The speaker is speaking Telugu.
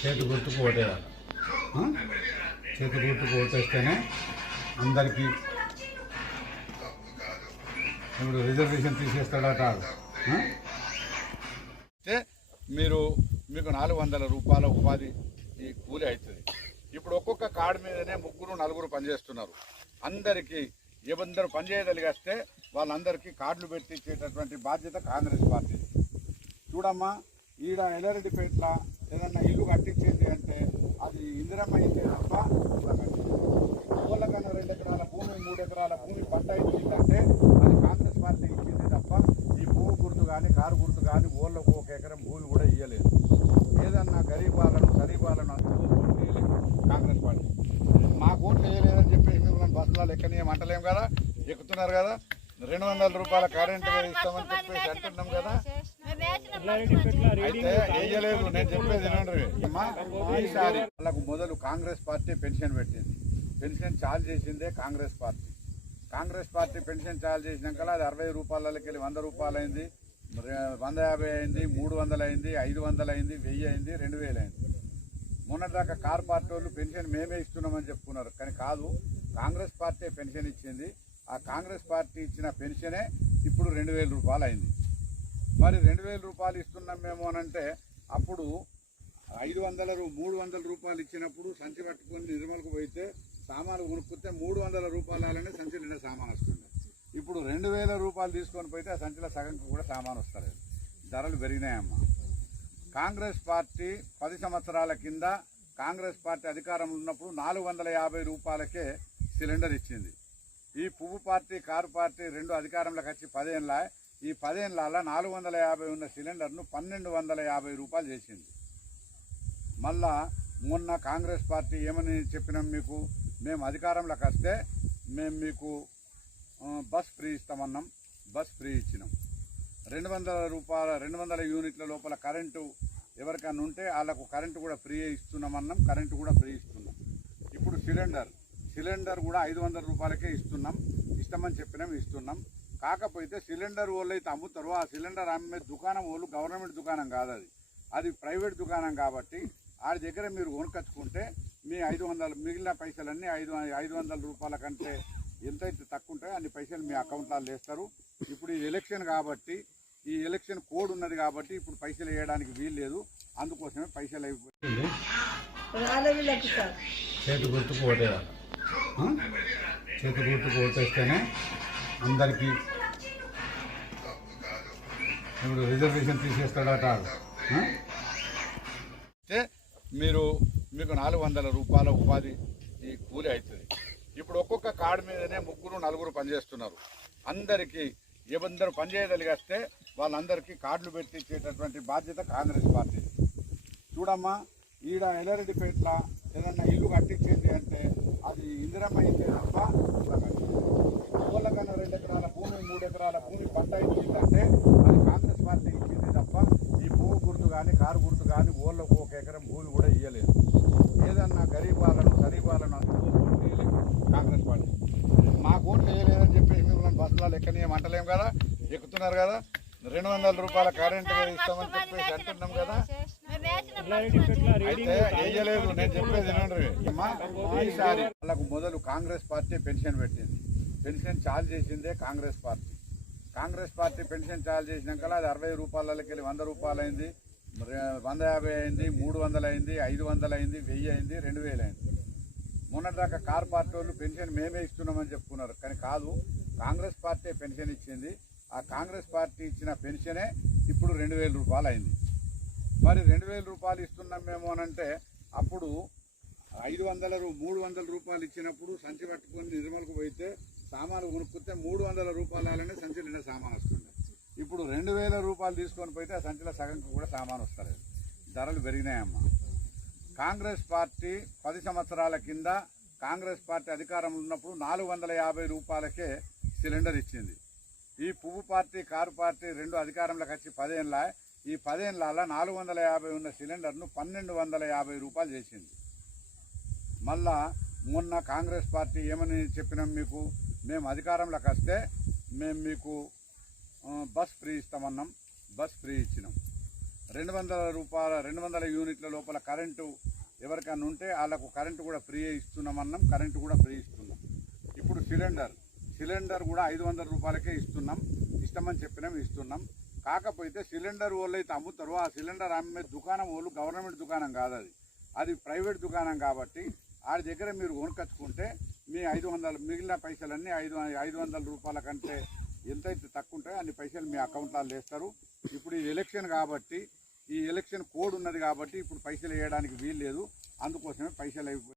ఓటేయాలి. ఆ? చేతి గుర్తుకు ఓటేస్తేనే అందరికీ ఇప్పుడు రిజర్వేషన్ తీసేస్తాడట మీరు మీకు నాలుగు వందల రూపాయల ఉపాధి ఈ కూలి అవుతుంది. ఇప్పుడు ఒక్కొక్క కార్డు మీదనే ముగ్గురు నలుగురు పనిచేస్తున్నారు. అందరికీ ఎవరు పనిచేయగలిగేస్తే వాళ్ళందరికీ కార్డులు పెట్టించేటటువంటి బాధ్యత కాంగ్రెస్ పార్టీ చూడమ్మా ఈడ ఎల్లారెడ్డిపేటల ఏదన్నా ఇల్లు కట్టించింది అంటే అది ఇందిరమ్మ అయితే తప్ప ఊళ్ళకన్నా రెండు ఎకరాల భూమి మూడు ఎకరాల భూమి పంట ఇచ్చిందంటే అది కాంగ్రెస్ పార్టీ ఇచ్చింది తప్ప ఈ భూమి గుర్తు కానీ కారు గుర్తు కానీ ఊళ్ళకు ఒక ఎకరం భూమి కూడా ఇవ్వలేదు ఏదన్నా గరీబాలను సరీబాలను అందులో కాంగ్రెస్ పార్టీ. మా ఓట్లు వేయలేదని చెప్పి మిమ్మల్ని బస్సులు ఎక్కని అంటలేం కదా? ఎక్కుతున్నారు కదా? రెండు వందల రూపాయల కరెంట్ ఇస్తామని చెప్పేసి అంటున్నాం కదా? ఈసారి వాళ్ళకు మొదలు కాంగ్రెస్ పార్టీ పెన్షన్ పెట్టింది. పెన్షన్ చార్జ్ చేసిందే Congress party. Congress party pension charge చేసినాక అది అరవై రూపాయలకి వెళ్ళి వంద రూపాయలు అయింది వంద యాభై అయింది మూడు వందలు అయింది ఐదు వందలు అయింది వెయ్యి అయింది రెండు వేలు అయింది మొన్నటిదాకా కార్ పార్టీ వాళ్ళు పెన్షన్ మేమే ఇస్తున్నామని చెప్పుకున్నారు. కానీ కాదు కాంగ్రెస్ పార్టీ పెన్షన్ ఇచ్చింది. ఆ కాంగ్రెస్ పార్టీ ఇచ్చిన పెన్షనే ఇప్పుడు రెండు వేల రూపాయలు అయింది మరి రెండు వేల రూపాయలు ఇస్తున్నాం మేము అంటే అప్పుడు ఐదు వందల మూడు వందల రూపాయలు ఇచ్చినప్పుడు సంచి పట్టుకొని నిర్మలకు పోయితే సామాన్లు కొనుక్కుంటే మూడు వందల రూపాయలనే సంచి నిండా సామాన్ వస్తుంది. ఇప్పుడు రెండు వేల రూపాయలు తీసుకొని పోయితే ఆ సంచిలో సగంకి కూడా సామాన్ వస్తలేదు. ధరలు పెరిగినాయమ్మా. కాంగ్రెస్ పార్టీ పది సంవత్సరాల కింద కాంగ్రెస్ పార్టీ అధికారంలో ఉన్నప్పుడు నాలుగు వందల యాభై రూపాయలకే సిలిండర్ ఇచ్చింది. ఈ పువ్వు పార్టీ కారు పార్టీ రెండు అధికారంలోకి వచ్చి పదేళ్ళ ఈ పదేళ్ళ నాలుగు వందల యాభై ఉన్న సిలిండర్ను పన్నెండు వందల యాభై రూపాయలు చేసింది. మళ్ళా మొన్న కాంగ్రెస్ పార్టీ ఏమని చెప్పినాం మీకు? మేము అధికారంలోకి వస్తే మేము మీకు బస్ ఫ్రీ ఇస్తామన్నాం. బస్ ఫ్రీ ఇచ్చినాం. రెండు వందల రూపాయల రెండు వందల యూనిట్ల లోపల కరెంటు ఎవరికైనా ఉంటే వాళ్ళకు కరెంటు కూడా ఫ్రీ ఇస్తున్నామన్నాం. కరెంటు కూడా ఫ్రీ ఇస్తున్నాం. ఇప్పుడు సిలిండర్ సిలిండర్ కూడా ఐదు వందల రూపాయలకే ఇస్తున్నాం. ఇస్తామని చెప్పినాం ఇస్తున్నాం. కాకపోతే సిలిండర్ వాళ్ళు అయితే అమ్ముతారు. ఆ సిలిండర్ అమ్మే దుకాణం వాళ్ళు గవర్నమెంట్ దుకాణం కాదు అది. అది ప్రైవేట్ దుకాణం కాబట్టి ఆడి దగ్గర మీరు కొనుకొచ్చుకుంటే మీ ఐదు వందల మిగిలిన పైసలన్నీ ఐదు ఐదు వందల రూపాయల కంటే ఎంతైతే తక్కువ ఉంటాయో అన్ని పైసలు మీ అకౌంట్లో వేస్తారు ఇప్పుడు ఈ ఎలక్షన్ కాబట్టి ఈ ఎలక్షన్ కోడ్ ఉన్నది కాబట్టి ఇప్పుడు పైసలు వేయడానికి వీలు లేదు. అందుకోసమే పైసలు అయిపోయి చేతి గుర్తుకు ఓటేయాలి? చేతి గుర్తుకు ఓటేస్తేనే అందరికీ ఇప్పుడు రిజర్వేషన్ తీసేస్తాడట. అయితే మీరు మీకు నాలుగు వందల రూపాయల ఉపాధి ఈ కూలి అవుతుంది. ఇప్పుడు ఒక్కొక్క కార్డు మీదనే ముగ్గురు నలుగురు పనిచేస్తున్నారు. అందరికీ ఎవరు పనిచేయగలిగేస్తే వాళ్ళందరికీ కార్డులు పెట్టించేటటువంటి బాధ్యత కాంగ్రెస్ పార్టీ చూడమ్మా ఈడ ఎల్లారెడ్డిపేటల ఏదన్నా ఇల్లు కట్టించింది అంటే అది ఇందిరమ్మ అయితే తప్ప ఊళ్ళకన్నా రెండు ఎకరాల భూమి మూడు ఎకరాల భూమి పంట ఇచ్చిందంటే అది కాంగ్రెస్ పార్టీ ఇచ్చింది తప్ప ఈ భూమి గుర్తు కానీ కారు గుర్తు కానీ ఊళ్ళకు ఒక ఎకరం భూమి కూడా ఇవ్వలేదు ఏదన్నా గరీబాలను వాళ్ళను గరీబ్ కాంగ్రెస్ పార్టీ. మాకు ఓట్లు వేయలేదని చెప్పి మిమ్మల్ని బస్సులలో ఎక్కని అంటలేము కదా? ఎక్కుతున్నారు కదా? రెండు వందల రూపాయల కరెంట్ ఇస్తామని చెప్పేసి అంటున్నాం కదా? వేయలేదు నేను చెప్పేది వినండి. అమ్మా, ఈసారి వాళ్ళకు మొదలు కాంగ్రెస్ పార్టీ పెన్షన్ పెట్టింది. పెన్షన్ చార్జ్ చేసిందే Congress party. Congress party pension charge చేసినాక అది అరవై రూపాయలకి వెళ్ళి వంద రూపాయలు అయింది వంద యాభై అయింది మూడు వందలు అయింది ఐదు వందలు అయింది వెయ్యి అయింది రెండు వేలు అయింది. మొన్నటిదాకా కార్ పార్టీ వాళ్ళు పెన్షన్ మేమే ఇస్తున్నామని చెప్పుకున్నారు. కానీ కాదు కాంగ్రెస్ పార్టీ పెన్షన్ ఇచ్చింది. ఆ కాంగ్రెస్ పార్టీ ఇచ్చిన పెన్షనే ఇప్పుడు రెండు వేల రూపాయలు అయింది మరి రెండు వేల రూపాయలు ఇస్తున్నాం మేము అని అంటే అప్పుడు ఐదు వందల మూడు వందల రూపాయలు ఇచ్చినప్పుడు సంచి పట్టుకొని నిర్మలకు పోయితే సామాను కొనుక్కుంటే మూడు వందల రూపాయలనే సంచి నిండా సామాన్ వస్తుంది. ఇప్పుడు రెండు వేల రూపాయలు తీసుకొని పోయితే ఆ సంచిలో సగం కూడా సామాన్ వస్తలేదు. ధరలు పెరిగినాయమ్మా. కాంగ్రెస్ పార్టీ పది సంవత్సరాల కింద కాంగ్రెస్ పార్టీ అధికారంలో ఉన్నప్పుడు నాలుగు వందల యాభై రూపాయలకే సిలిండర్ ఇచ్చింది. ఈ పువ్వు పార్టీ కారు పార్టీ రెండు అధికారంలోకి వచ్చి పదేళ్ళ ఈ పదేళ్ళ నాలుగు వందల యాభై ఉన్న సిలిండర్ను పన్నెండు వందల యాభై రూపాయలు చేసింది. మళ్ళా మొన్న కాంగ్రెస్ పార్టీ ఏమని చెప్పినాం మీకు? మేము అధికారంలోకి వస్తే మేము మీకు బస్ ఫ్రీ ఇస్తామన్నాం. బస్ ఫ్రీ ఇచ్చినాం. రెండు వందల రూపాయల రెండు వందల యూనిట్ల లోపల కరెంటు ఎవరికైనా ఉంటే వాళ్ళకు కరెంటు కూడా ఫ్రీ ఇస్తున్నామన్నాం. కరెంటు కూడా ఫ్రీ ఇస్తున్నాం. ఇప్పుడు సిలిండర్ సిలిండర్ కూడా ఐదు వందల రూపాయలకే ఇస్తున్నాం. ఇస్తామని చెప్పినాం ఇస్తున్నాం. కాకపోతే సిలిండర్ వాళ్ళు అయితే అమ్ముతారు. ఆ సిలిండర్ అమ్మే దుకాణం వాళ్ళు గవర్నమెంట్ దుకాణం కాదు అది. అది ప్రైవేట్ దుకాణం కాబట్టి ఆడి దగ్గర మీరు కొనుకొచ్చుకుంటే మీ ఐదు వందలు మిగిలిన పైసలన్నీ ఐదు ఐదు వందల రూపాయల కంటే ఎంతైతే తక్కువ ఉంటాయో అన్ని పైసలు మీ అకౌంట్లో వేస్తారు ఇప్పుడు ఇది ఎలక్షన్ కాబట్టి ఈ ఎలక్షన్ కోడ్ ఉన్నది కాబట్టి ఇప్పుడు పైసలు వేయడానికి వీలు లేదు అందుకోసమే పైసలు అయిపోయి